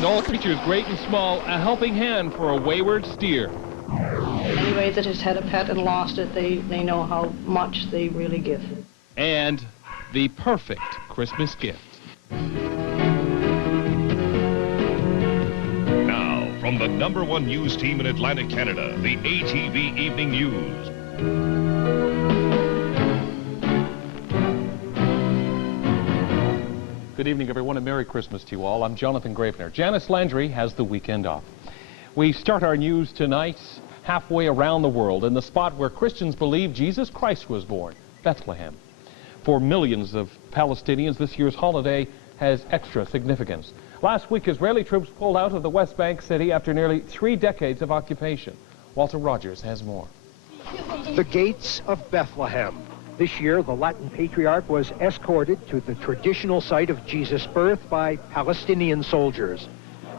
And all creatures, great and small, a helping hand for a wayward steer. Anybody that has had a pet and lost it, they know how much they really give. And the perfect Christmas gift. Now, from the #1 news team in Atlantic Canada, the ATV Evening News. Good evening, everyone, and Merry Christmas to you all. I'm Jonathan Gravener. Janice Landry has the weekend off. We start our news tonight halfway around the world in the spot where Christians believe Jesus Christ was born, Bethlehem. For millions of Palestinians, this year's holiday has extra significance. Last week, Israeli troops pulled out of the West Bank city after nearly 3 decades of occupation. Walter Rogers has more. The gates of Bethlehem. This year, the Latin patriarch was escorted to the traditional site of Jesus' birth by Palestinian soldiers.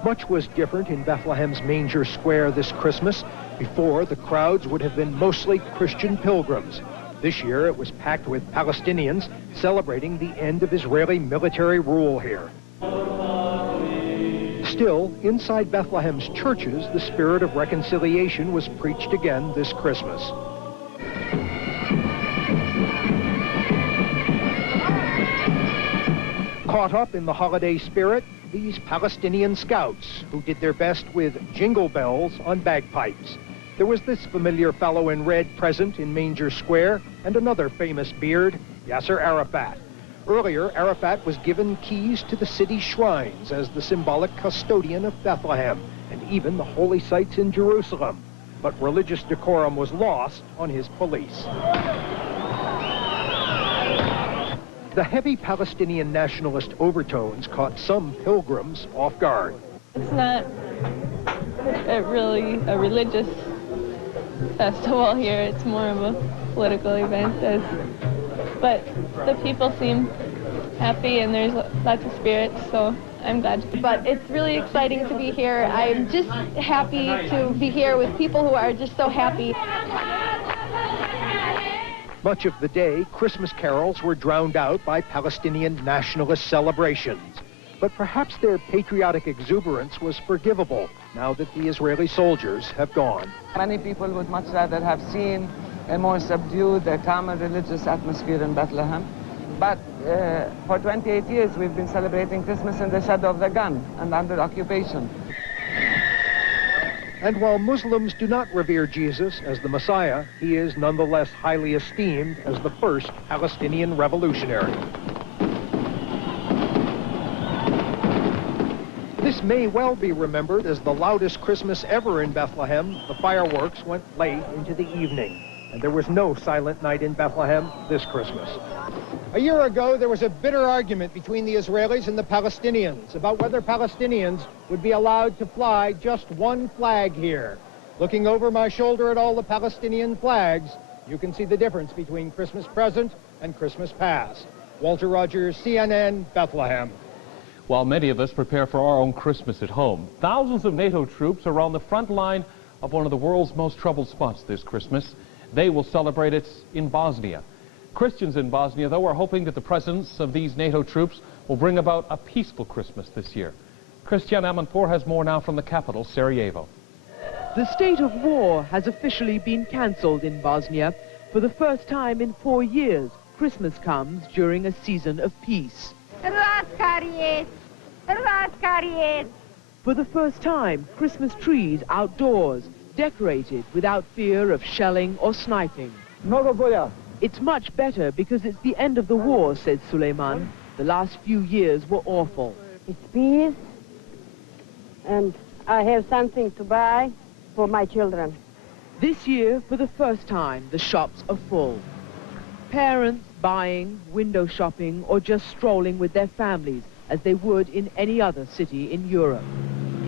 Much was different in Bethlehem's manger square this Christmas. Before, the crowds would have been mostly Christian pilgrims. This year, it was packed with Palestinians celebrating the end of Israeli military rule here. Still, inside Bethlehem's churches, the spirit of reconciliation was preached again this Christmas. Caught up in the holiday spirit, these Palestinian scouts who did their best with jingle bells on bagpipes. There was this familiar fellow in red present in Manger Square and another famous beard, Yasser Arafat. Earlier, Arafat was given keys to the city shrines as the symbolic custodian of Bethlehem and even the holy sites in Jerusalem. But religious decorum was lost on his police. The heavy Palestinian nationalist overtones caught some pilgrims off guard. It's not really a religious festival here. It's more of a political event. But the people seem happy and there's lots of spirits, so I'm glad. But it's really exciting to be here. I'm just happy to be here with people who are just so happy. Much of the day, Christmas carols were drowned out by Palestinian nationalist celebrations. But perhaps their patriotic exuberance was forgivable now that the Israeli soldiers have gone. Many people would much rather have seen a more subdued, calmer religious atmosphere in Bethlehem. But for 28 years, we've been celebrating Christmas in the shadow of the gun and under occupation. And while Muslims do not revere Jesus as the Messiah, he is nonetheless highly esteemed as the first Palestinian revolutionary. This may well be remembered as the loudest Christmas ever in Bethlehem. The fireworks went late into the evening, and there was no silent night in Bethlehem this Christmas. A year ago, there was a bitter argument between the Israelis and the Palestinians about whether Palestinians would be allowed to fly just one flag here. Looking over my shoulder at all the Palestinian flags, you can see the difference between Christmas present and Christmas past. Walter Rogers, CNN, Bethlehem. While many of us prepare for our own Christmas at home, thousands of NATO troops are on the front line of one of the world's most troubled spots this Christmas. They will celebrate it in Bosnia. Christians in Bosnia, though, are hoping that the presence of these NATO troops will bring about a peaceful Christmas this year. Christiane Amanpour has more now from the capital, Sarajevo. The state of war has officially been cancelled in Bosnia. For the first time in 4 years, Christmas comes during a season of peace. For the first time, Christmas trees outdoors, decorated without fear of shelling or sniping. It's much better because it's the end of the war, says Suleiman. The last few years were awful. It's peace, and I have something to buy for my children. This year, for the first time, the shops are full. Parents buying, window shopping, or just strolling with their families as they would in any other city in Europe.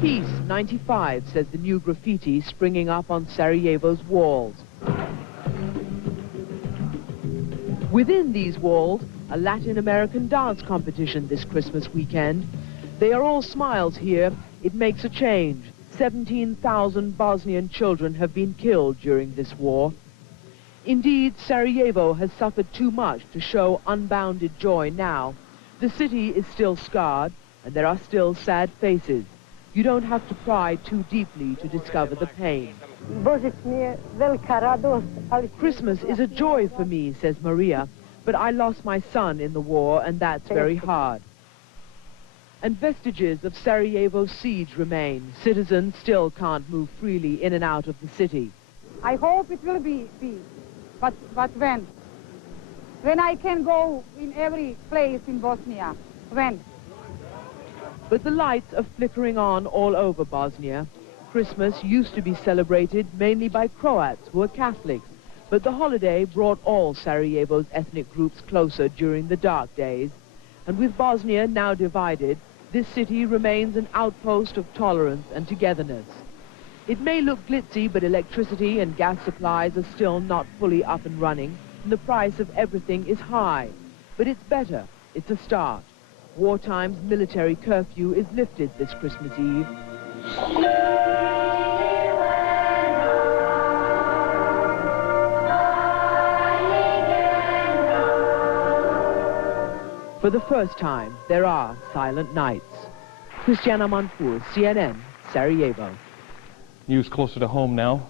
Peace 95, says the new graffiti springing up on Sarajevo's walls. Within these walls, a Latin American dance competition this Christmas weekend. They are all smiles here. It makes a change. 17,000 Bosnian children have been killed during this war. Indeed, Sarajevo has suffered too much to show unbounded joy now. The city is still scarred, and there are still sad faces. You don't have to pry too deeply to discover the pain. Christmas is a joy for me, says Maria, but I lost my son in the war, and that's very hard. And vestiges of Sarajevo's siege remain. Citizens still can't move freely in and out of the city. I hope it will be peace, but when? When I can go in every place in Bosnia, when? But the lights are flickering on all over Bosnia. Christmas used to be celebrated mainly by Croats who are Catholics, but the holiday brought all Sarajevo's ethnic groups closer during the dark days. And with Bosnia now divided, this city remains an outpost of tolerance and togetherness. It may look glitzy, but electricity and gas supplies are still not fully up and running, and the price of everything is high. But it's better. It's a start. Wartime's military curfew is lifted this Christmas Eve. For the first time, there are silent nights. Christiana Manfur, CNN, Sarajevo. News closer to home now.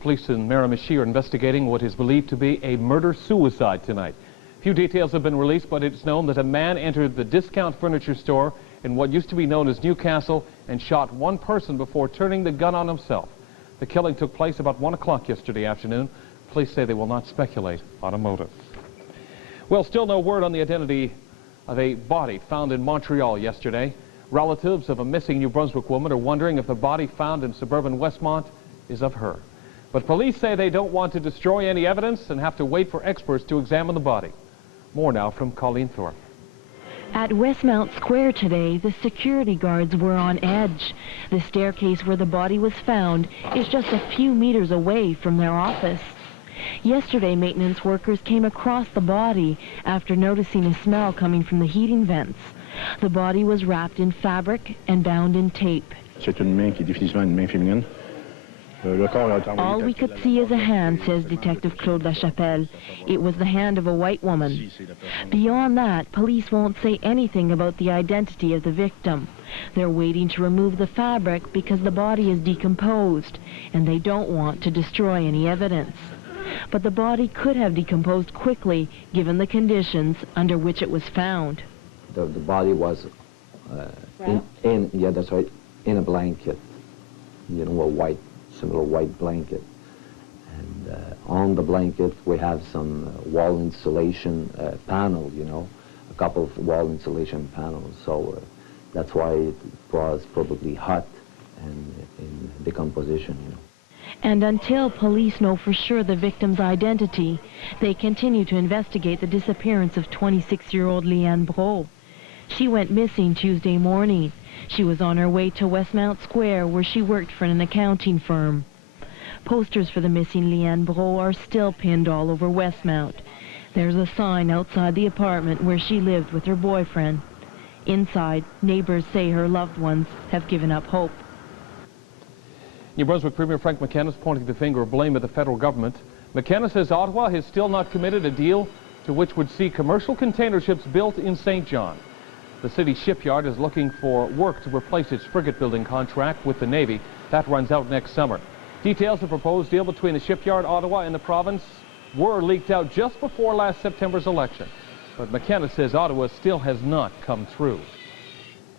Police in Miramichi are investigating what is believed to be a murder-suicide tonight. Few details have been released, but it's known that a man entered the discount furniture store in what used to be known as Newcastle and shot one person before turning the gun on himself. The killing took place about 1 o'clock yesterday afternoon. Police say they will not speculate on a motive. Well, still no word on the identity of a body found in Montreal yesterday. Relatives of a missing New Brunswick woman are wondering if the body found in suburban Westmont is of her. But police say they don't want to destroy any evidence and have to wait for experts to examine the body. More now from Colleen Thorpe. At Westmount Square today, the security guards were on edge. The staircase where the body was found is just a few meters away from their office. Yesterday, maintenance workers came across the body after noticing a smell coming from the heating vents. The body was wrapped in fabric and bound in tape. C'est une main qui est définitivement une main féminine. All we could see is a hand, says Detective Claude Lachapelle. It was the hand of a white woman. Beyond that, police won't say anything about the identity of the victim. They're waiting to remove the fabric because the body is decomposed, and they don't want to destroy any evidence. But the body could have decomposed quickly given the conditions under which it was found. The body was yeah, that's right, in a blanket, you know, a white, similar white blanket. And on the blanket we have some wall insulation panel, you know, a couple of wall insulation panels. So that's why it was probably hot and in decomposition, you know. And until police know for sure the victim's identity, they continue to investigate the disappearance of 26-year-old Leanne Brault. She went missing Tuesday morning. She was on her way to Westmount Square, where she worked for an accounting firm. Posters for the missing Leanne Brault are still pinned all over Westmount. There's a sign outside the apartment where she lived with her boyfriend. Inside, neighbors say her loved ones have given up hope. New Brunswick Premier Frank McKenna is pointing the finger of blame at the federal government. McKenna says Ottawa has still not committed a deal to which would see commercial container ships built in St. John. The city shipyard is looking for work to replace its frigate building contract with the Navy. That runs out next summer. Details of the proposed deal between the shipyard, Ottawa, and the province were leaked out just before last September's election. But McKenna says Ottawa still has not come through.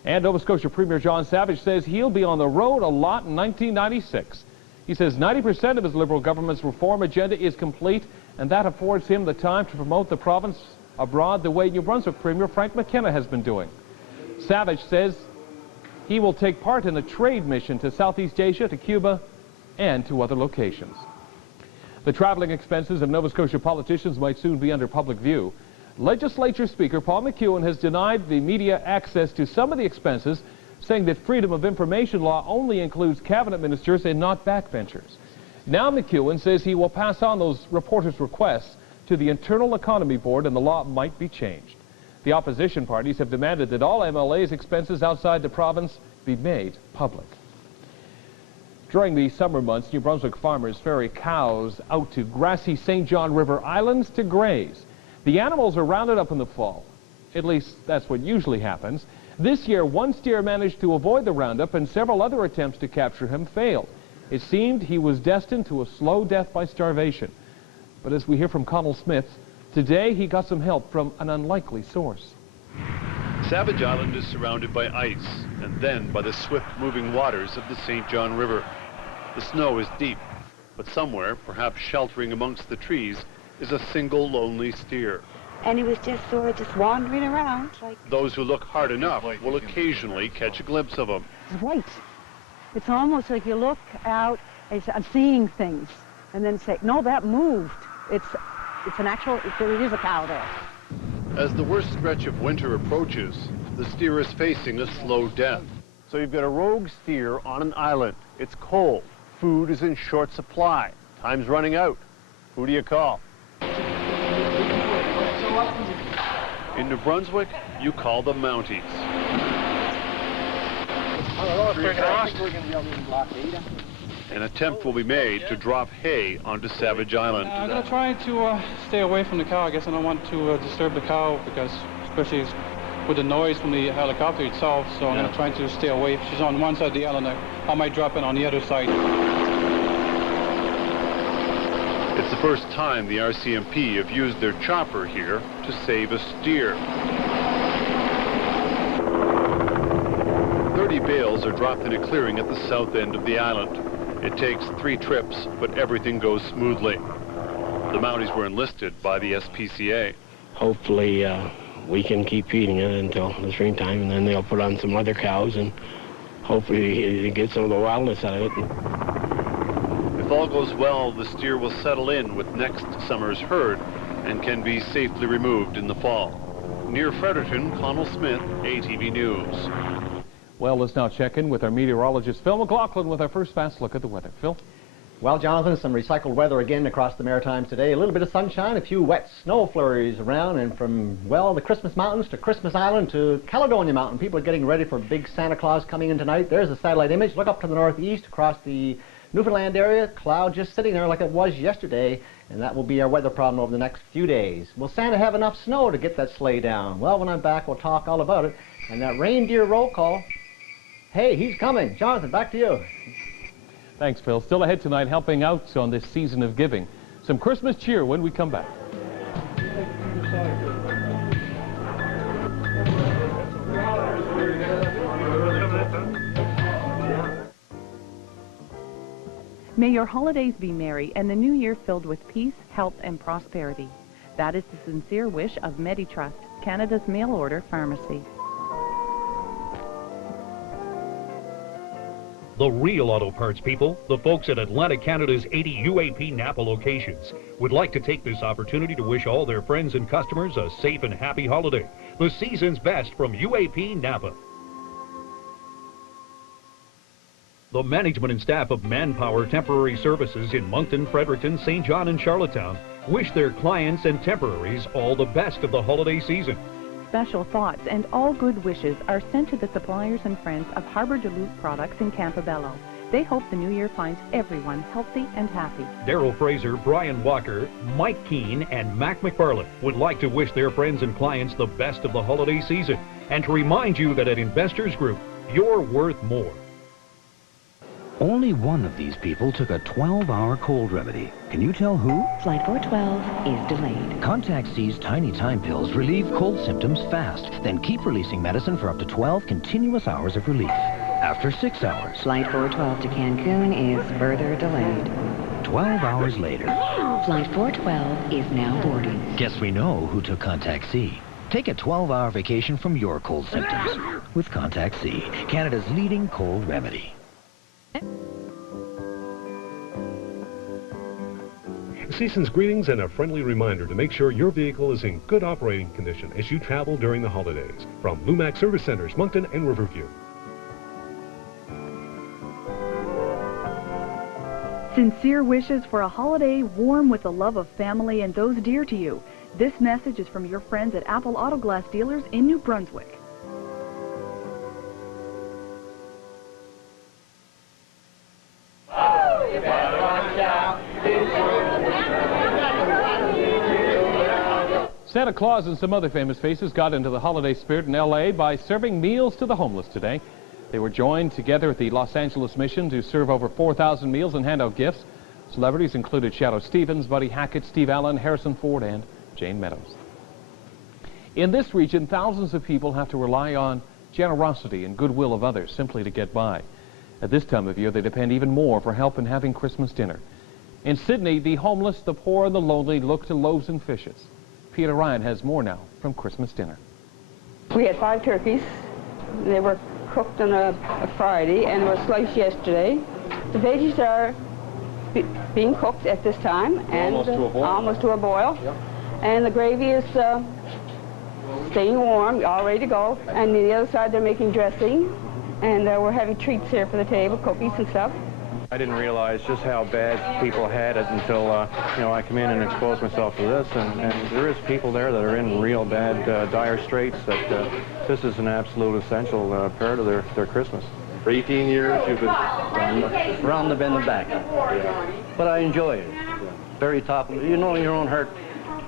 And Nova Scotia Premier John Savage says he'll be on the road a lot in 1996. He says 90% of his Liberal government's reform agenda is complete, and that affords him the time to promote the province abroad the way New Brunswick Premier Frank McKenna has been doing. Savage says he will take part in a trade mission to Southeast Asia, to Cuba, and to other locations. The traveling expenses of Nova Scotia politicians might soon be under public view. Legislature Speaker Paul McEwen has denied the media access to some of the expenses, saying that freedom of information law only includes cabinet ministers and not backbenchers. Now McEwen says he will pass on those reporters' requests to the Internal Economy Board, and the law might be changed. The opposition parties have demanded that all MLA's expenses outside the province be made public. During the summer months, New Brunswick farmers ferry cows out to grassy St. John River islands to graze. The animals are rounded up in the fall. At least that's what usually happens. This year, one steer managed to avoid the roundup, and several other attempts to capture him failed. It seemed he was destined to a slow death by starvation. But as we hear from Connell Smith, today he got some help from an unlikely source. Savage Island is surrounded by ice, and then by the swift-moving waters of the St. John River. The snow is deep, but somewhere, perhaps sheltering amongst the trees, is a single lonely steer. And he was just sort of just wandering around. Those who look hard enough will occasionally catch a glimpse of him. It's white. It's almost like you look out and say, I'm seeing things, and then say, no, that moved. It's an actual, there is a cow there. As the worst stretch of winter approaches, the steer is facing a slow death. So you've got a rogue steer on an island. It's cold. Food is in short supply. Time's running out. Who do you call? In New Brunswick, you call the Mounties. An attempt will be made to drop hay onto Savage Island. I'm going to try to stay away from the cow. I guess I don't want to disturb the cow, because especially with the noise from the helicopter itself, so I'm going to try to stay away. If she's on one side of the island, I might drop in on the other side. It's the first time the RCMP have used their chopper here to save a steer. 30 bales are dropped in a clearing at the south end of the island. It takes 3 trips, but everything goes smoothly. The Mounties were enlisted by the SPCA. Hopefully we can keep feeding it until the springtime, and then they'll put on some other cows, and hopefully get some of the wildness out of it. If all goes well, the steer will settle in with next summer's herd and can be safely removed in the fall. Near Fredericton, Connell Smith, ATV News. Well, let's now check in with our meteorologist, Phil McLaughlin, with our first fast look at the weather. Phil? Well, Jonathan, some recycled weather again across the Maritimes today. A little bit of sunshine, a few wet snow flurries around, and from, well, the Christmas Mountains to Christmas Island to Caledonia Mountain. People are getting ready for big Santa Claus coming in tonight. There's a satellite image. Look up to the northeast across the Newfoundland area. Cloud just sitting there like it was yesterday, and that will be our weather problem over the next few days. Will Santa have enough snow to get that sleigh down? Well, when I'm back, we'll talk all about it. And that reindeer roll call. Hey, he's coming. Jonathan, back to you. Thanks, Phil. Still ahead tonight, helping out on this season of giving. Some Christmas cheer when we come back. May your holidays be merry and the new year filled with peace, health, and prosperity. That is the sincere wish of MediTrust, Canada's mail-order pharmacy. The real auto parts people, the folks at Atlantic Canada's 80 UAP Napa locations, would like to take this opportunity to wish all their friends and customers a safe and happy holiday. The season's best from UAP Napa. The management and staff of Manpower Temporary Services in Moncton, Fredericton, St. John, and Charlottetown wish their clients and temporaries all the best of the holiday season. Special thoughts and all good wishes are sent to the suppliers and friends of Harbor Duluth products in Campobello. They hope the new year finds everyone healthy and happy. Daryl Fraser, Brian Walker, Mike Keane, and Mac McFarland would like to wish their friends and clients the best of the holiday season and to remind you that at Investors Group, you're worth more. Only one of these people took a 12-hour cold remedy. Can you tell who? Flight 412 is delayed. Contact C's tiny time pills relieve cold symptoms fast, then keep releasing medicine for up to 12 continuous hours of relief. After 6 hours. Flight 412 to Cancun is further delayed. 12 hours later. Flight 412 is now boarding. Guess we know who took Contact C. Take a 12-hour vacation from your cold symptoms with Contact C, Canada's leading cold remedy. Season's greetings and a friendly reminder to make sure your vehicle is in good operating condition as you travel during the holidays. From Lumax Service Centers, Moncton and Riverview. Sincere wishes for a holiday warm with the love of family and those dear to you. This message is from your friends at Apple Auto Glass Dealers in New Brunswick. Santa Claus and some other famous faces got into the holiday spirit in L.A. by serving meals to the homeless today. They were joined together at the Los Angeles Mission to serve over 4,000 meals and hand out gifts. Celebrities included Shadow Stevens, Buddy Hackett, Steve Allen, Harrison Ford, and Jane Meadows. In this region, thousands of people have to rely on generosity and goodwill of others simply to get by. At this time of year, they depend even more for help in having Christmas dinner. In Sydney, the homeless, the poor, and the lonely look to loaves and fishes. Peter Ryan has more now from Christmas dinner. We had 5 turkeys. They were cooked on a Friday and were sliced yesterday. The veggies are being cooked at this time and almost to a boil. Yep. And the gravy is staying warm, all ready to go. And the other side, they're making dressing, and we're having treats here for the table, cookies and stuff. I didn't realize just how bad people had it until, you know, I come in and expose myself to this, and there is people there that are in real bad, dire straits that this is an absolute essential part of their Christmas. For 18 years, you've been round the bend and back. But I enjoy it. Very top. You know in your own heart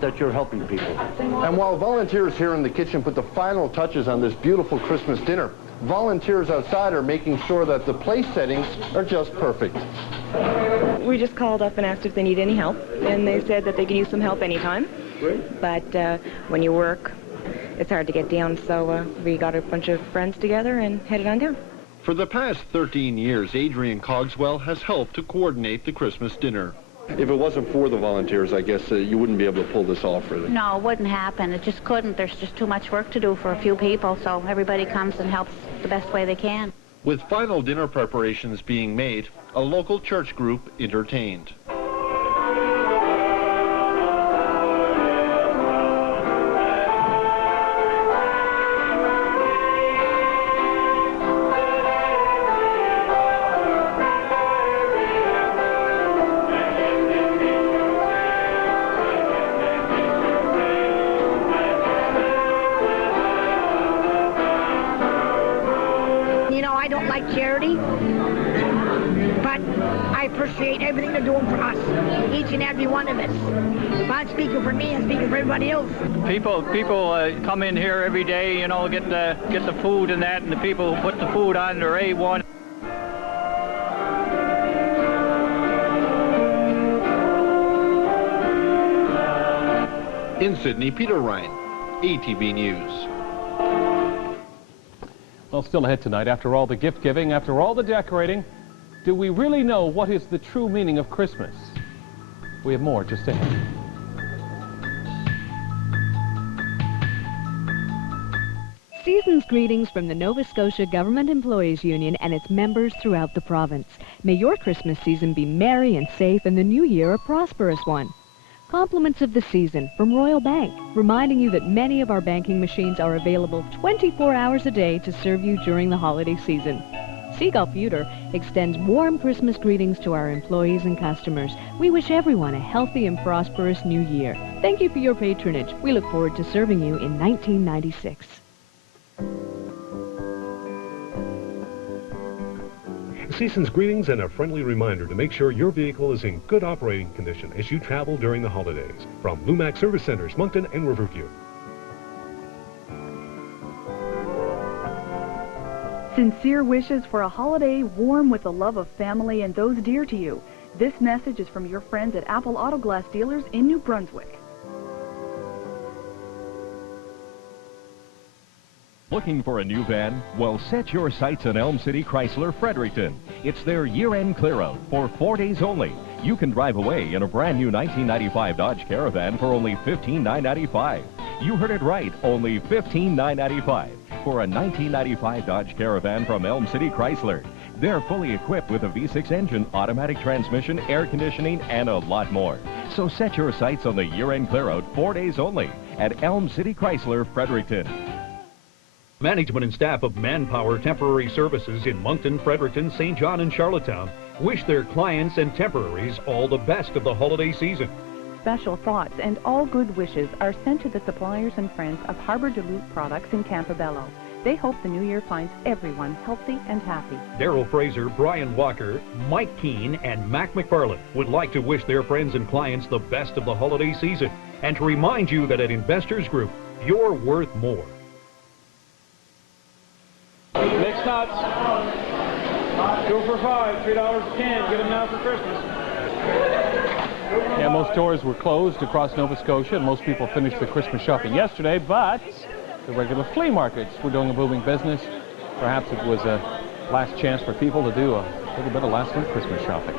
that you're helping people. And while volunteers here in the kitchen put the final touches on this beautiful Christmas dinner, volunteers outside are making sure that the place settings are just perfect. We just called up and asked if they need any help, and they said that they could use some help anytime. But when you work, it's hard to get down, so we got a bunch of friends together and headed on down. For the past 13 years, Adrian Cogswell has helped to coordinate the Christmas dinner. If it wasn't for the volunteers, I guess you wouldn't be able to pull this off, really. No, it wouldn't happen. It just couldn't. There's just too much work to do for a few people, so everybody comes and helps the best way they can. With final dinner preparations being made, a local church group entertained. I don't like charity, but I appreciate everything they're doing for us, each and every one of us. If I'm speaking for me, I'm speaking for everybody else. People come in here every day, you know, get the food and that, and the people who put the food on, they're A1. In Sydney, Peter Ryan, ATV News. Well, still ahead tonight, after all the gift giving, after all the decorating, do we really know what is the true meaning of Christmas? We have more just ahead. Season's greetings from the Nova Scotia Government Employees Union and its members throughout the province. May your Christmas season be merry and safe and the new year a prosperous one. Compliments of the season from Royal Bank, reminding you that many of our banking machines are available 24 hours a day to serve you during the holiday season. Seagull Pewter extends warm Christmas greetings to our employees and customers. We wish everyone a healthy and prosperous new year. Thank you for your patronage. We look forward to serving you in 1996. Season's greetings and a friendly reminder to make sure your vehicle is in good operating condition as you travel during the holidays. From Lumax Service Centers, Moncton and Riverview. Sincere wishes for a holiday warm with the love of family and those dear to you. This message is from your friends at Apple Auto Glass Dealers in New Brunswick. Looking for a new van? Well, set your sights on Elm City Chrysler, Fredericton. It's their year-end clear-out for 4 days only. You can drive away in a brand new 1995 Dodge Caravan for only $15,995. You heard it right, only $15,995 for a 1995 Dodge Caravan from Elm City Chrysler. They're fully equipped with a V6 engine, automatic transmission, air conditioning, and a lot more. So set your sights on the year-end clear-out 4 days only at Elm City Chrysler, Fredericton. Management and staff of Manpower Temporary Services in Moncton, Fredericton, St. John, and Charlottetown wish their clients and temporaries all the best of the holiday season. Special thoughts and all good wishes are sent to the suppliers and friends of Harbor Duluth Products in Campobello. They hope the new year finds everyone healthy and happy. Daryl Fraser, Brian Walker, Mike Keane, and Mac McFarland would like to wish their friends and clients the best of the holiday season. and to remind you that at Investors Group, you're worth more. Mixed nuts. 2 for $5, $3 a can. Get them now for Christmas. Yeah, most stores were closed across Nova Scotia, and most people finished their Christmas shopping yesterday, but the regular flea markets were doing a booming business. Perhaps it was a last chance for people to do a little bit of last-minute Christmas shopping.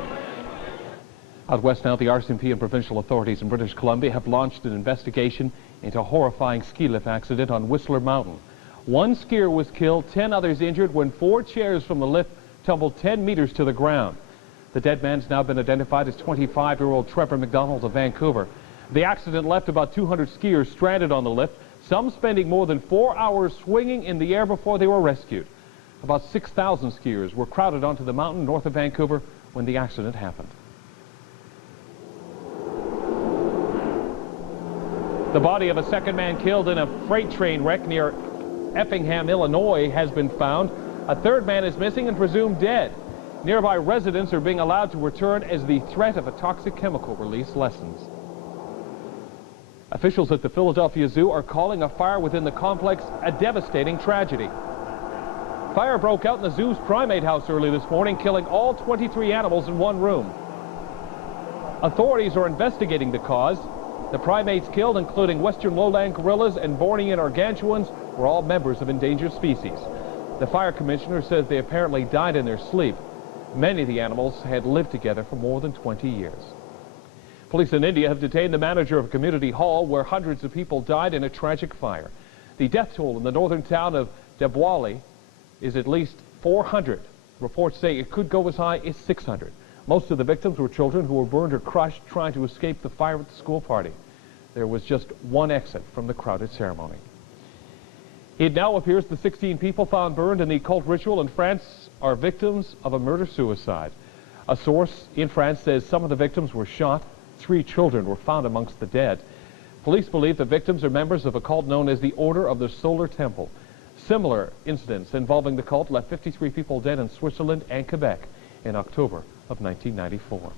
Out west now, the RCMP and provincial authorities in British Columbia have launched an investigation into a horrifying ski lift accident on Whistler Mountain. 1 skier was killed, 10 others injured when 4 chairs from the lift tumbled 10 meters to the ground. The dead man's now been identified as 25-year-old Trevor McDonald of Vancouver. The accident left about 200 skiers stranded on the lift, some spending more than 4 hours swinging in the air before they were rescued. About 6,000 skiers were crowded onto the mountain north of Vancouver when the accident happened. The body of a second man killed in a freight train wreck near Effingham, Illinois, has been found. A third man is missing and presumed dead. Nearby residents are being allowed to return as the threat of a toxic chemical release lessens. Officials at the Philadelphia Zoo are calling a fire within the complex a devastating tragedy. Fire broke out in the zoo's primate house early this morning, killing all 23 animals in one room. Authorities are investigating the cause. The primates killed, including western lowland gorillas and Bornean gargantuans, were all members of endangered species. The fire commissioner says they apparently died in their sleep. Many of the animals had lived together for more than 20 years. Police in India have detained the manager of a community hall where hundreds of people died in a tragic fire. The death toll in the northern town of Debwali is at least 400. Reports say it could go as high as 600. Most of the victims were children who were burned or crushed trying to escape the fire at the school party. There was just one exit from the crowded ceremony. It now appears the 16 people found burned in the occult ritual in France are victims of a murder-suicide. A source in France says some of the victims were shot. 3 children were found amongst the dead. Police believe the victims are members of a cult known as the Order of the Solar Temple. Similar incidents involving the cult left 53 people dead in Switzerland and Quebec in October of 1994.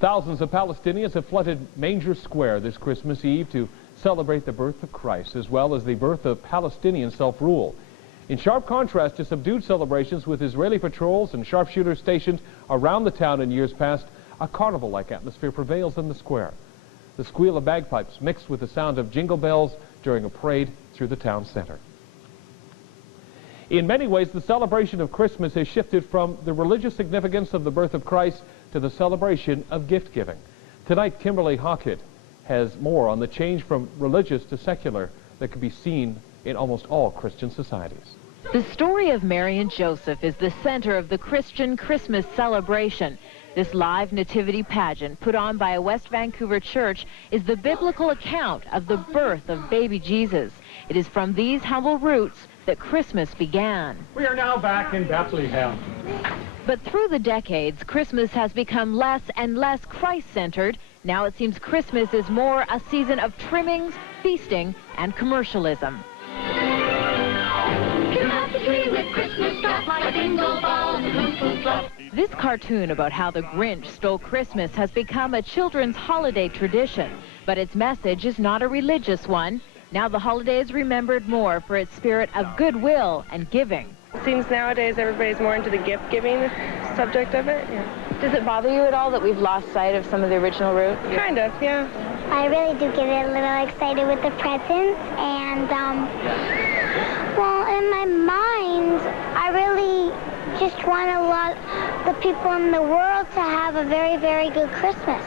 Thousands of Palestinians have flooded Manger Square this Christmas Eve to celebrate the birth of Christ, as well as the birth of Palestinian self-rule. In sharp contrast to subdued celebrations with Israeli patrols and sharpshooters stationed around the town in years past, a carnival-like atmosphere prevails in the square. The squeal of bagpipes mixed with the sound of jingle bells during a parade through the town center. In many ways, the celebration of Christmas has shifted from the religious significance of the birth of Christ to the celebration of gift-giving. Tonight, Kimberly Hawkett has more on the change from religious to secular that can be seen in almost all Christian societies. The story of Mary and Joseph is the center of the Christian Christmas celebration. This live nativity pageant put on by a West Vancouver church is the biblical account of the birth of baby Jesus. It is from these humble roots that Christmas began. We are now back in Bethlehem. But through the decades, Christmas has become less and less Christ-centered. Now it seems Christmas is more a season of trimmings, feasting, and commercialism. This cartoon about how the Grinch stole Christmas has become a children's holiday tradition, but its message is not a religious one. Now the holiday is remembered more for its spirit of goodwill and giving. It seems nowadays everybody's more into the gift-giving subject of it. Yeah. Does it bother you at all that we've lost sight of some of the original roots? Kind of, yeah. I really do get a little excited with the presents, and, well, in my mind, I really just want the people in the world to have a very, very good Christmas.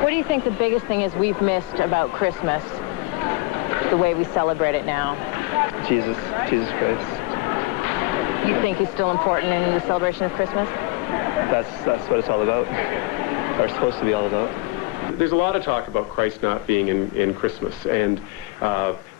What do you think the biggest thing is we've missed about Christmas, the way we celebrate it now? Jesus Christ. You think he's still important in the celebration of Christmas? That's what it's all about, or supposed to be all about. There's a lot of talk about Christ not being in Christmas, and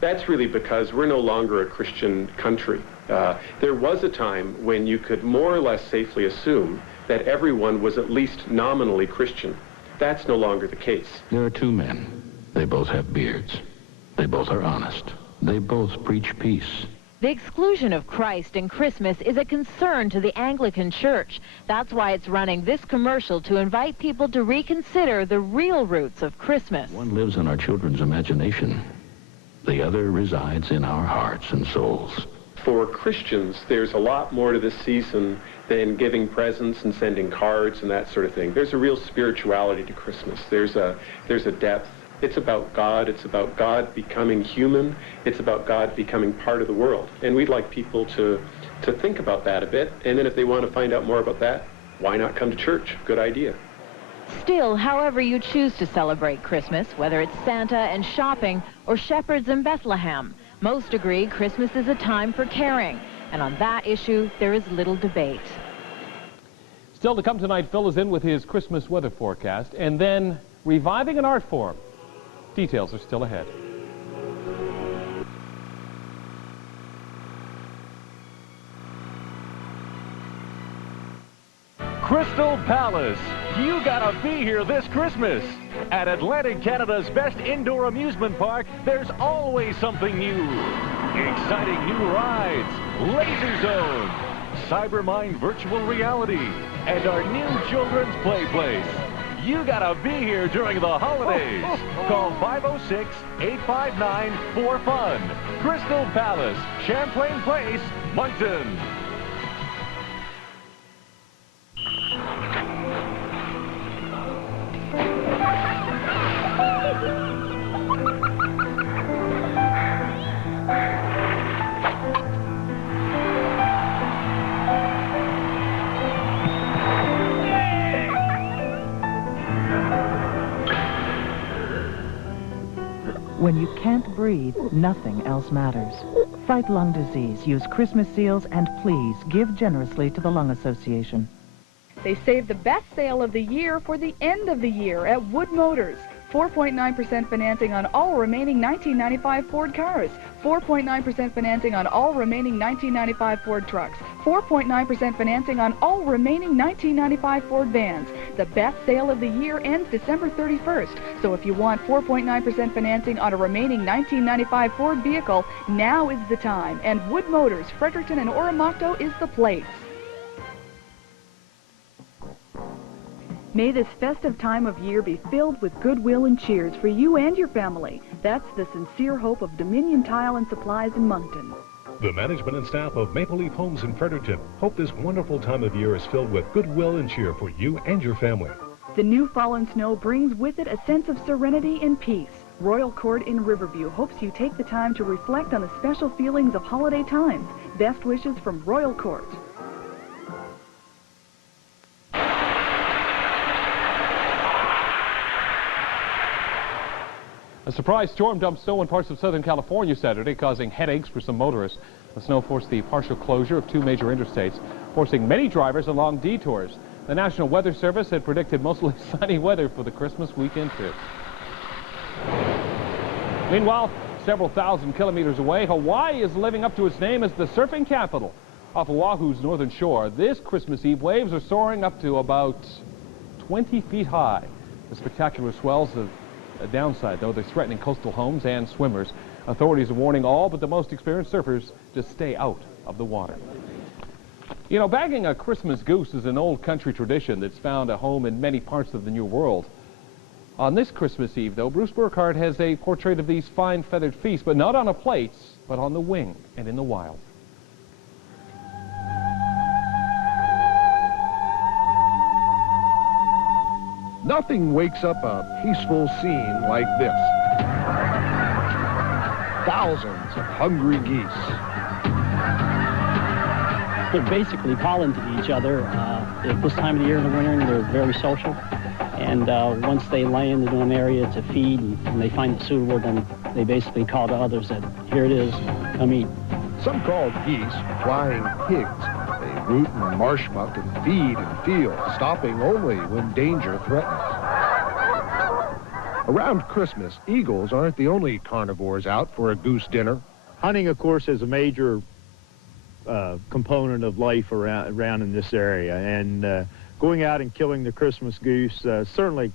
that's really because we're no longer a Christian country. There was a time when you could more or less safely assume that everyone was at least nominally Christian. That's no longer the case. There are 2 men. They both have beards. They both are honest. They both preach peace. The exclusion of Christ in Christmas is a concern to the Anglican Church. That's why it's running this commercial to invite people to reconsider the real roots of Christmas. One lives in our children's imagination. The other resides in our hearts and souls. For Christians, there's a lot more to this season than giving presents and sending cards and that sort of thing. There's a real spirituality to Christmas. There's a depth. It's about God. It's about God becoming human. It's about God becoming part of the world. And we'd like people to think about that a bit. And then if they want to find out more about that, why not come to church? Good idea. Still, however you choose to celebrate Christmas, whether it's Santa and shopping or shepherds in Bethlehem, most agree Christmas is a time for caring. And on that issue, there is little debate. Still to come tonight, Phil is in with his Christmas weather forecast and then reviving an art form. Details are still ahead. Crystal Palace. You gotta be here this Christmas. At Atlantic Canada's best indoor amusement park, there's always something new. Exciting new rides, Laser Zone, Cybermind virtual reality, and our new children's play place. You gotta be here during the holidays. Call 506-859-4FUN. Crystal Palace, Champlain Place, Moncton. When you can't breathe, nothing else matters. Fight lung disease, use Christmas seals, and please give generously to the Lung Association. They saved the best sale of the year for the end of the year at Wood Motors. 4.9% financing on all remaining 1995 Ford cars. 4.9% financing on all remaining 1995 Ford trucks. 4.9% financing on all remaining 1995 Ford vans. The best sale of the year ends December 31st. So if you want 4.9% financing on a remaining 1995 Ford vehicle, now is the time. And Wood Motors, Fredericton and Oromocto is the place. May this festive time of year be filled with goodwill and cheers for you and your family. That's the sincere hope of Dominion Tile and Supplies in Moncton. The management and staff of Maple Leaf Homes in Fredericton hope this wonderful time of year is filled with goodwill and cheer for you and your family. The new fallen snow brings with it a sense of serenity and peace. Royal Court in Riverview hopes you take the time to reflect on the special feelings of holiday times. Best wishes from Royal Court. A surprise storm dumped snow in parts of Southern California Saturday, causing headaches for some motorists. The snow forced the partial closure of 2 major interstates, forcing many drivers on long detours. The National Weather Service had predicted mostly sunny weather for the Christmas weekend too. Meanwhile, several thousand kilometers away, Hawaii is living up to its name as the surfing capital. Off Oahu's northern shore, this Christmas Eve waves are soaring up to about 20 feet high. The spectacular swells of a downside, though, they're threatening coastal homes and swimmers. Authorities are warning all but the most experienced surfers to stay out of the water. You know, bagging a Christmas goose is an old country tradition that's found a home in many parts of the New World. On this Christmas Eve, though, Bruce Burkhardt has a portrait of these fine feathered feasts, but not on a plate, but on the wing and in the wild. Nothing wakes up a peaceful scene like this. Thousands of hungry geese. They're basically calling to each other. At this time of the year in the winter, they're very social. And once they land in an area to feed and they find it suitable, then they basically call to others that, here it is, come eat. Some call geese flying pigs. They root in marsh muck and feed in fields, stopping only when danger threatens. Around Christmas, eagles aren't the only carnivores out for a goose dinner. Hunting, of course, is a major component of life around in this area, and going out and killing the Christmas goose certainly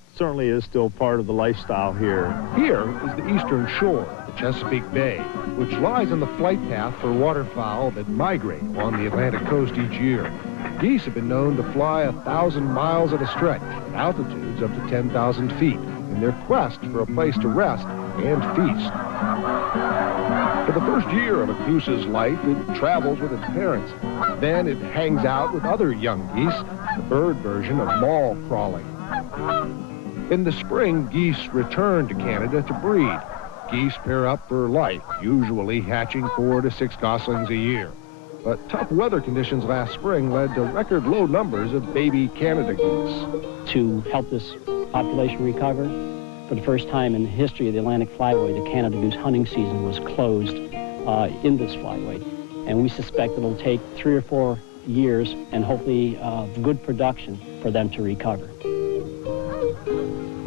is still part of the lifestyle here. Here is the Eastern Shore, the Chesapeake Bay, which lies on the flight path for waterfowl that migrate on the Atlantic coast each year. Geese have been known to fly 1,000 miles at a stretch at altitudes up to 10,000 feet in their quest for a place to rest and feast. For the first year of a goose's life, it travels with its parents. Then it hangs out with other young geese, the bird version of mall crawling. In the spring, geese return to Canada to breed. Geese pair up for life, usually hatching 4 to 6 goslings a year. But tough weather conditions last spring led to record low numbers of baby Canada geese. To help this population recover, for the first time in the history of the Atlantic Flyway, the Canada goose hunting season was closed in this flyway. And we suspect it'll take 3 or 4 years and hopefully good production for them to recover.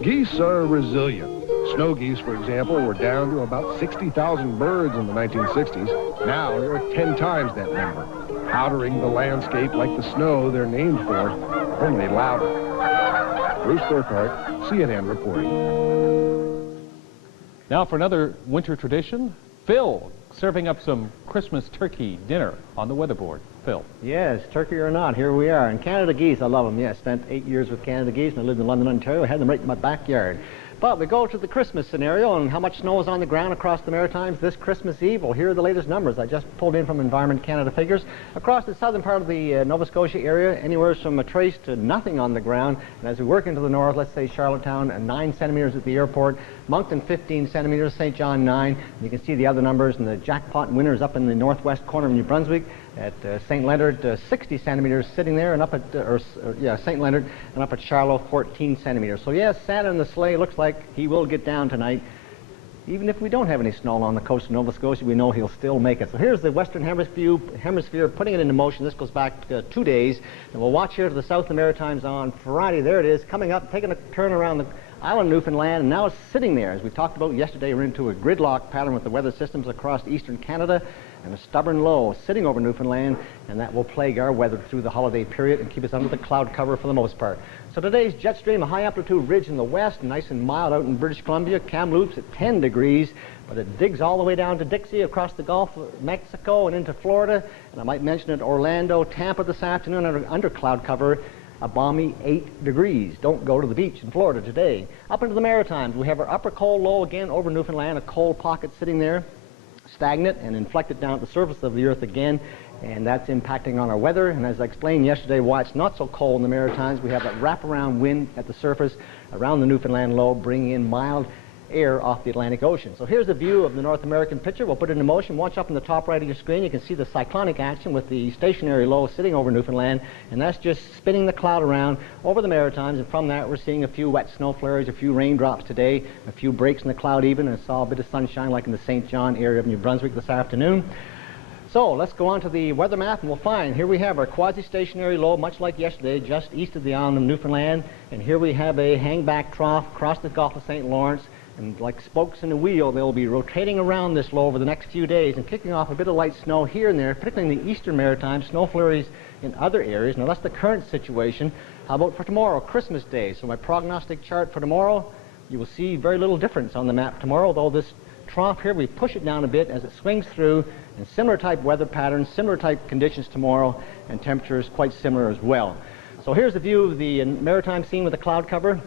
Geese are resilient. Snow geese, for example, were down to about 60,000 birds in the 1960s. Now they're at 10 times that number, powdering the landscape like the snow they're named for, only louder. Bruce Burkhart, CNN reporting. Now for another winter tradition, Phil serving up some Christmas turkey dinner on the weatherboard. Phil. Yes, turkey or not, here we are. And Canada geese, I love them. Yeah, I spent 8 years with Canada geese, and I lived in London, Ontario. I had them right in my backyard. But we go to the Christmas scenario and how much snow is on the ground across the Maritimes this Christmas Eve. Well, here are the latest numbers. I just pulled in from Environment Canada figures. Across the southern part of the Nova Scotia area, anywhere from a trace to nothing on the ground. And as we work into the north, let's say Charlottetown, 9 centimeters at the airport, Moncton 15 centimeters, St. John 9. And you can see the other numbers and the jackpot winners up in the northwest corner of New Brunswick. At St. Leonard, 60 centimeters sitting there, and up at, St. Leonard, and up at Charlotte, 14 centimeters. So yes, Santa in the sleigh looks like he will get down tonight. Even if we don't have any snow along the coast of Nova Scotia, we know he'll still make it. So here's the Western Hemisphere putting it into motion. This goes back 2 days. And we'll watch here to the south of the Maritimes on Friday. There it is, coming up, taking a turn around the island of Newfoundland, and now it's sitting there. As we talked about yesterday, we're into a gridlock pattern with the weather systems across eastern Canada, and a stubborn low sitting over Newfoundland, and that will plague our weather through the holiday period and keep us under the cloud cover for the most part. So today's jet stream, a high amplitude ridge in the west, nice and mild out in British Columbia, Kamloops at 10 degrees, but it digs all the way down to Dixie, across the Gulf of Mexico and into Florida, and I might mention at Orlando, Tampa this afternoon under cloud cover, a balmy 8 degrees. Don't go to the beach in Florida today. Up into the Maritimes, we have our upper cold low again over Newfoundland, a cold pocket sitting there, stagnant and inflected down at the surface of the earth again, and that's impacting on our weather. And as I explained yesterday, why it's not so cold in the Maritimes, we have that wraparound wind at the surface around the Newfoundland low, bringing in mild air off the Atlantic Ocean. So here's a view of the North American picture. We'll put it in motion. Watch up in the top right of your screen. You can see the cyclonic action with the stationary low sitting over Newfoundland, and that's just spinning the cloud around over the Maritimes, and from that we're seeing a few wet snow flurries, a few raindrops today, a few breaks in the cloud even, and saw a bit of sunshine like in the St. John area of New Brunswick this afternoon. So let's go on to the weather map, and we'll find here we have our quasi-stationary low, much like yesterday, just east of the island of Newfoundland, and here we have a hangback trough across the Gulf of St. Lawrence. And like spokes in a wheel, they'll be rotating around this low over the next few days and kicking off a bit of light snow here and there, particularly in the eastern Maritimes, snow flurries in other areas. Now that's the current situation. How about for tomorrow, Christmas Day? So my prognostic chart for tomorrow, you will see very little difference on the map tomorrow, though this trough here, we push it down a bit as it swings through, and similar type weather patterns, similar type conditions tomorrow, and temperatures quite similar as well. So here's the view of the maritime scene with the cloud cover.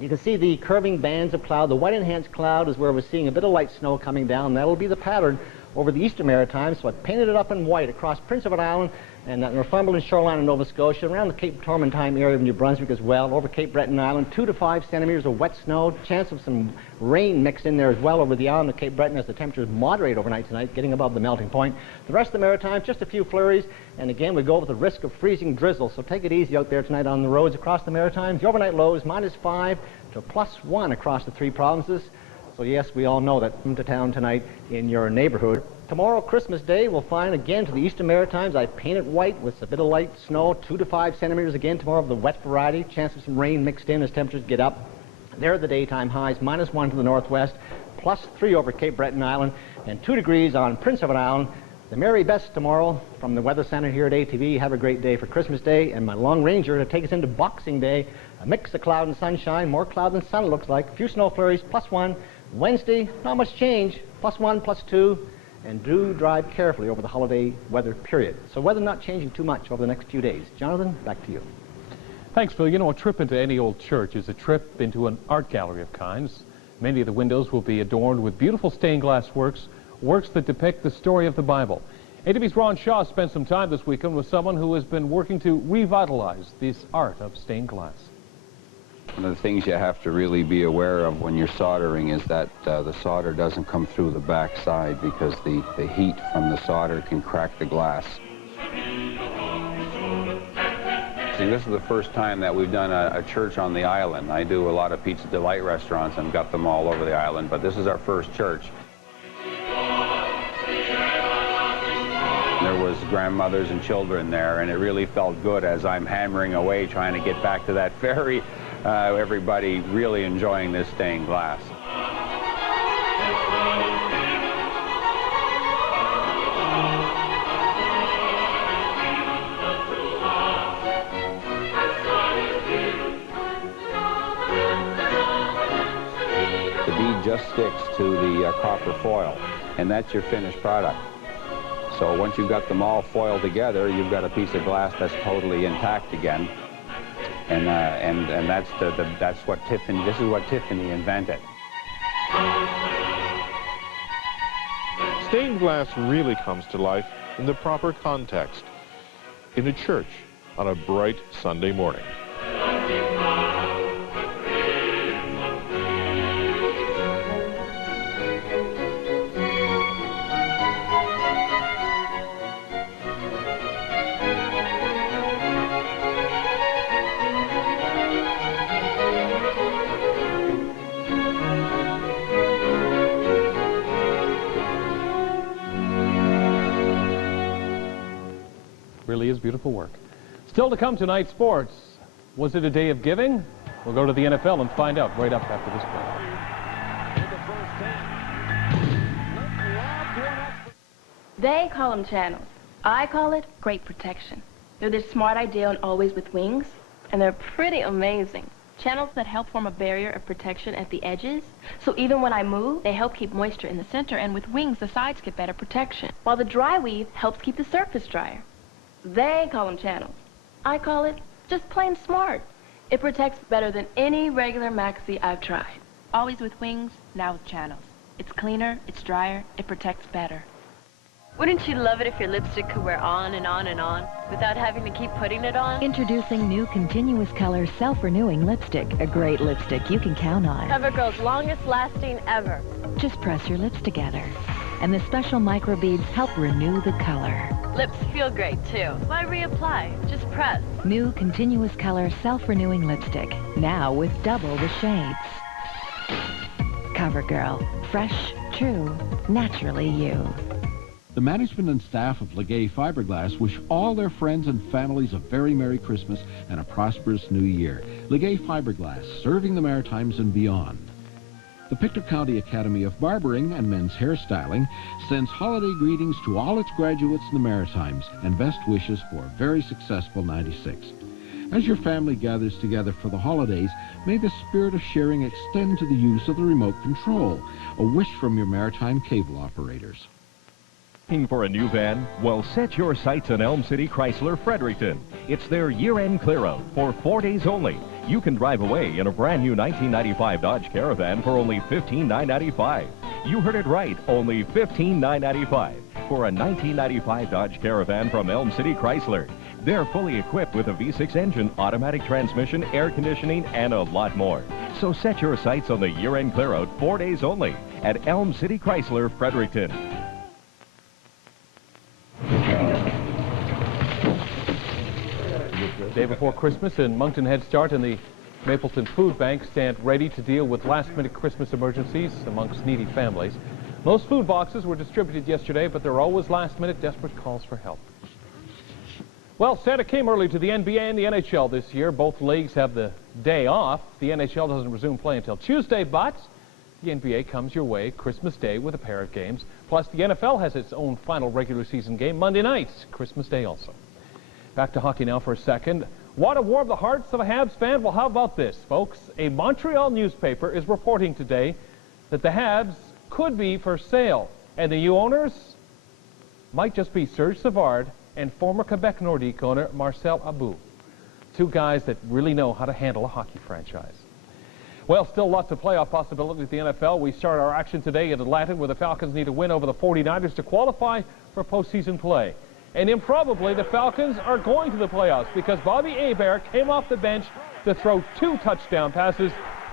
You can see the curving bands of cloud. The white enhanced cloud is where we're seeing a bit of light snow coming down. That'll be the pattern over the eastern Maritimes. So I painted it up in white across Prince Edward Island and Northumberland shoreline of Nova Scotia, around the Cape Tormentine area of New Brunswick as well, over Cape Breton Island, 2 to 5 centimeters of wet snow, chance of some rain mixed in there as well over the island of Cape Breton as the temperatures moderate overnight tonight, getting above the melting point. The rest of the Maritimes, just a few flurries, and again we go with the risk of freezing drizzle, so take it easy out there tonight on the roads across the Maritimes. The overnight lows -5 to +1 across the 3 provinces. So yes, we all know that come to town tonight in your neighborhood. Tomorrow, Christmas Day, we'll find again to the eastern Maritimes. I painted white with a bit of light snow, 2 to 5 centimeters again tomorrow of the wet variety. Chance of some rain mixed in as temperatures get up. There are the daytime highs, -1 to the northwest, +3 over Cape Breton Island, and 2 degrees on Prince Edward Island. The Merry Best tomorrow from the Weather Center here at ATV. Have a great day for Christmas Day, and my Long Ranger to take us into Boxing Day. A mix of cloud and sunshine, more cloud than sun it looks like. A few snow flurries, +1 Wednesday, not much change, +1, +2, and do drive carefully over the holiday weather period. So weather not changing too much over the next few days. Jonathan, back to you. Thanks, Phil. You know, a trip into any old church is a trip into an art gallery of kinds. Many of the windows will be adorned with beautiful stained glass works that depict the story of the Bible. ATV's Ron Shaw spent some time this weekend with someone who has been working to revitalize this art of stained glass. One of the things you have to really be aware of when you're soldering is that the solder doesn't come through the back side, because the heat from the solder can crack the glass. See, this is the first time that we've done a church on the island. I do a lot of Pizza Delight restaurants and got them all over the island, but this is our first church. There was grandmothers and children there, and it really felt good as I'm hammering away trying to get back to that ferry. Everybody really enjoying this stained glass. The bead just sticks to the copper foil, and that's your finished product. So once you've got them all foiled together, you've got a piece of glass that's totally intact again. And that's what Tiffany, this is what Tiffany invented. Stained glass really comes to life in the proper context, in a church on a bright Sunday morning. Really is beautiful work. Still to come tonight, sports. Was it a day of giving? We'll go to the NFL and find out right up after this break. They call them channels. I call it great protection. They're this smart idea and always with wings, and they're pretty amazing. Channels that help form a barrier of protection at the edges, so even when I move, they help keep moisture in the center, and with wings, the sides get better protection, while the dry weave helps keep the surface drier. They call them channels. I call it just plain smart. It protects better than any regular maxi I've tried. Always with wings, now with channels. It's cleaner, it's drier, it protects better. Wouldn't you love it if your lipstick could wear on and on and on without having to keep putting it on? Introducing new Continuous Color Self-Renewing Lipstick. A great lipstick you can count on. CoverGirl's longest lasting ever. Just press your lips together, and the special microbeads help renew the color. Lips feel great, too. Why reapply? Just press. New Continuous Color Self-Renewing Lipstick. Now with double the shades. CoverGirl. Fresh, true, naturally you. The management and staff of Legay Fiberglass wish all their friends and families a very Merry Christmas and a prosperous New Year. Legay Fiberglass, serving the Maritimes and beyond. The Pictou County Academy of Barbering and Men's Hairstyling sends holiday greetings to all its graduates in the Maritimes and best wishes for a very successful 96. As your family gathers together for the holidays, may the spirit of sharing extend to the use of the remote control, a wish from your maritime cable operators. Looking for a new van? Well, set your sights on Elm City Chrysler Fredericton. It's their year-end clear-out for 4 days only. You can drive away in a brand new 1995 Dodge Caravan for only $15,995. You heard it right, only $15,995 for a 1995 Dodge Caravan from Elm City Chrysler. They're fully equipped with a V6 engine, automatic transmission, air conditioning, and a lot more. So set your sights on the year-end clear-out 4 days only at Elm City Chrysler Fredericton. Day before Christmas, and Moncton Head Start and the Mapleton Food Bank stand ready to deal with last-minute Christmas emergencies amongst needy families. Most food boxes were distributed yesterday, but there are always last-minute desperate calls for help. Well, Santa came early to the NBA and the NHL this year. Both leagues have the day off. The NHL doesn't resume play until Tuesday, but the NBA comes your way Christmas Day with a pair of games. Plus, the NFL has its own final regular season game Monday night, Christmas Day also. Back to hockey now for a second. Want to warm the hearts of a Habs fan? Well, how about this, folks? A Montreal newspaper is reporting today that the Habs could be for sale, and the new owners might just be Serge Savard and former Quebec Nordique owner Marcel Abou. Two guys that really know how to handle a hockey franchise. Well, still lots of playoff possibilities at the NFL. We start our action today in Atlanta, where the Falcons need a win over the 49ers to qualify for postseason play. And improbably, the Falcons are going to the playoffs because Bobby Hebert came off the bench to throw 2 touchdown passes,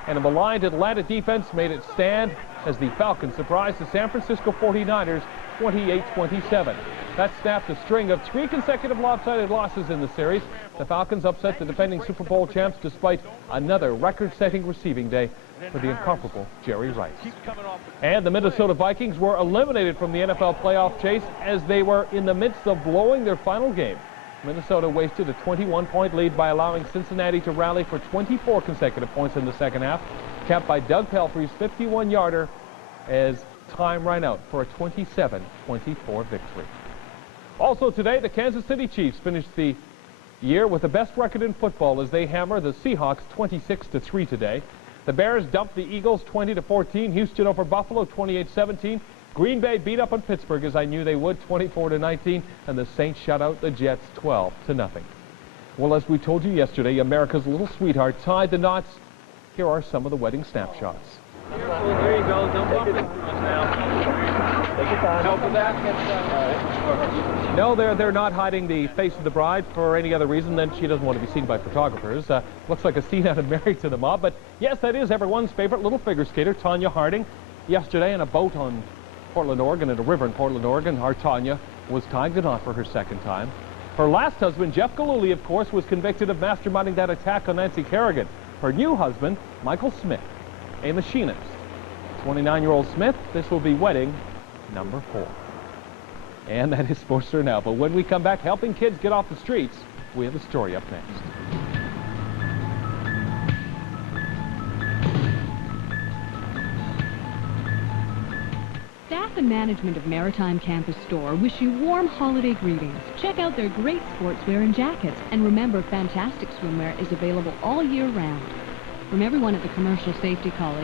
and a maligned Atlanta defense made it stand as the Falcons surprised the San Francisco 49ers 28-27. That snapped a string of 3 consecutive lopsided losses in the series. The Falcons upset the defending Super Bowl champs despite another record-setting receiving day for the incomparable Jerry Rice. And the Minnesota Vikings were eliminated from the NFL playoff chase as they were in the midst of blowing their final game. Minnesota wasted a 21-point lead by allowing Cincinnati to rally for 24 consecutive points in the second half, capped by Doug Pelfrey's 51-yarder as time ran out for a 27-24 victory. Also today, the Kansas City Chiefs finished the year with the best record in football as they hammer the Seahawks 26-3 today. The Bears dumped the Eagles 20-14. Houston over Buffalo 28-17. Green Bay beat up on Pittsburgh, as I knew they would, 24-19. And the Saints shut out the Jets 12-0. Well, as we told you yesterday, America's little sweetheart tied the knots. Here are some of the wedding snapshots. There you go. Don't bump it now. Take your time. Help with that. No, they're not hiding the face of the bride for any other reason than she doesn't want to be seen by photographers. Looks like a scene out of Married to the Mob. But yes, that is everyone's favorite little figure skater, Tanya Harding. Yesterday in a boat on Portland, Oregon, in a river in Portland, Oregon, our Tanya was tying the knot for her second time. Her last husband, Jeff Gillooly, of course, was convicted of masterminding that attack on Nancy Kerrigan. Her new husband, Michael Smith, a machinist. 29-year-old Smith, this will be wedding number 4. And that is sports for now. But when we come back, helping kids get off the streets, we have a story up next. Staff and management of Maritime Campus Store wish you warm holiday greetings. Check out their great sportswear and jackets. And remember, fantastic swimwear is available all year round. From everyone at the Commercial Safety College,